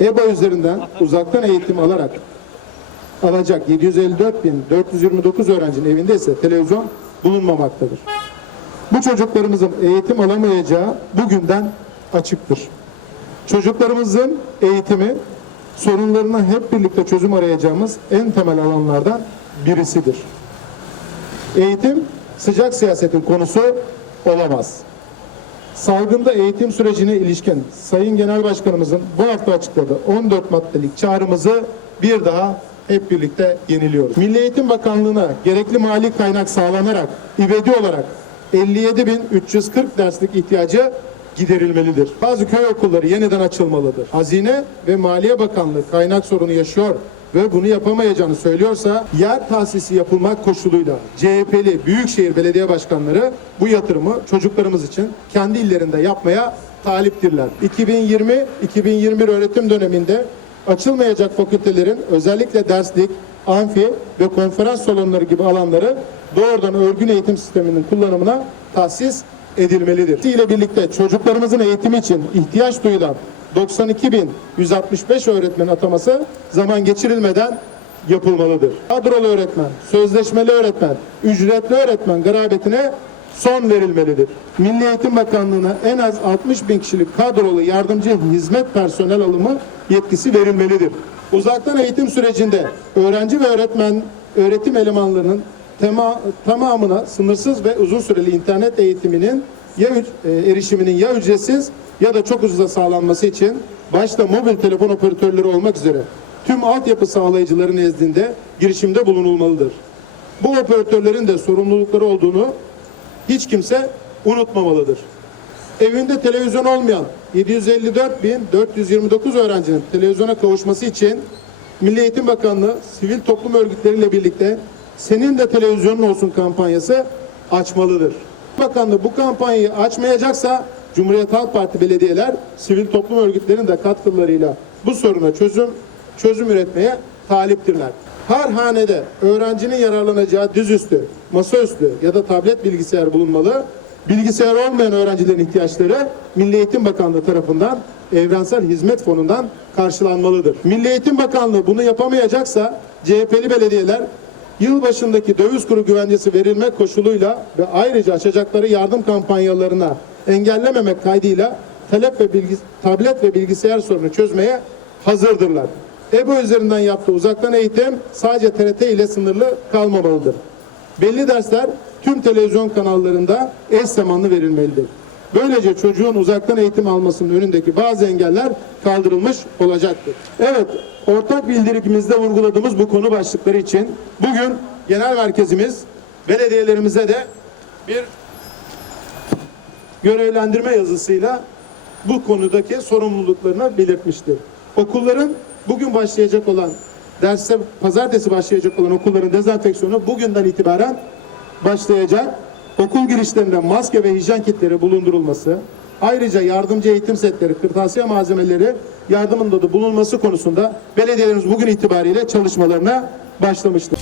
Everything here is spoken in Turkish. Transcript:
EBA üzerinden uzaktan eğitim alarak alacak 754.429 öğrencinin evinde ise televizyon bulunmamaktadır. Bu çocuklarımızın eğitim alamayacağı bugünden açıktır. Çocuklarımızın eğitimi sorunlarına hep birlikte çözüm arayacağımız en temel alanlardan birisidir. Eğitim sıcak siyasetin konusu olamaz. Salgında eğitim sürecine ilişkin Sayın Genel Başkanımızın bu hafta açıkladığı 14 maddelik çağrımızı bir daha hep birlikte yeniliyoruz. Milli Eğitim Bakanlığı'na gerekli mali kaynak sağlanarak ivedi olarak 57.340 derslik ihtiyacı giderilmelidir. Bazı köy okulları yeniden açılmalıdır. Hazine ve Maliye Bakanlığı kaynak sorunu yaşıyor ve bunu yapamayacağını söylüyorsa yer tahsisi yapılmak koşuluyla CHP'li Büyükşehir Belediye Başkanları bu yatırımı çocuklarımız için kendi illerinde yapmaya taliptirler. 2020-2021 öğretim döneminde açılmayacak fakültelerin özellikle derslik, amfi ve konferans salonları gibi alanları doğrudan örgün eğitim sisteminin kullanımına tahsis edilmelidir. ile birlikte çocuklarımızın eğitimi için ihtiyaç duyulan 92.165 öğretmen ataması zaman geçirilmeden yapılmalıdır. Kadrolu öğretmen, sözleşmeli öğretmen, ücretli öğretmen garabetine son verilmelidir. Milli Eğitim Bakanlığı'na en az 60 bin kişilik kadrolu yardımcı hizmet personel alımı yetkisi verilmelidir. Uzaktan eğitim sürecinde öğrenci ve öğretmen öğretim elemanlarının tema, tamamına sınırsız ve uzun süreli internet eğitiminin ya e, erişiminin ya ücretsiz ya da çok ucuza sağlanması için başta mobil telefon operatörleri olmak üzere tüm altyapı sağlayıcıların nezdinde girişimde bulunulmalıdır. Bu operatörlerin de sorumlulukları olduğunu hiç kimse unutmamalıdır. Evinde televizyon olmayan 754.429 öğrencinin televizyona kavuşması için Milli Eğitim Bakanlığı sivil toplum örgütleriyle birlikte senin de televizyonun olsun kampanyası açmalıdır. Bakanlığı bu kampanyayı açmayacaksa Cumhuriyet Halk Parti belediyeler sivil toplum örgütlerinin de katkılarıyla bu soruna çözüm çözüm üretmeye taliptirler. Her hanede öğrencinin yararlanacağı dizüstü, masaüstü ya da tablet bilgisayar bulunmalı. Bilgisayar olmayan öğrencilerin ihtiyaçları Milli Eğitim Bakanlığı tarafından Evrensel Hizmet Fonu'ndan karşılanmalıdır. Milli Eğitim Bakanlığı bunu yapamayacaksa CHP'li belediyeler yılbaşındaki döviz kuru güvencesi verilmek koşuluyla ve ayrıca açacakları yardım kampanyalarına engellememek kaydıyla talep ve bilgi, tablet ve bilgisayar sorunu çözmeye hazırdırlar. EBO üzerinden yaptığı uzaktan eğitim sadece TRT ile sınırlı kalmamalıdır. Belli dersler tüm televizyon kanallarında eş zamanlı verilmelidir. Böylece çocuğun uzaktan eğitim almasının önündeki bazı engeller kaldırılmış olacaktır. Evet, ortak bildirikimizde vurguladığımız bu konu başlıkları için bugün genel merkezimiz belediyelerimize de bir görevlendirme yazısıyla bu konudaki sorumluluklarını belirtmiştir. Okulların bugün başlayacak olan derse pazartesi başlayacak olan okulların dezenfeksiyonu bugünden itibaren başlayacak. Okul girişlerinde maske ve hijyen kitleri bulundurulması, ayrıca yardımcı eğitim setleri, kırtasiye malzemeleri yardımında da bulunması konusunda belediyelerimiz bugün itibariyle çalışmalarına başlamıştır.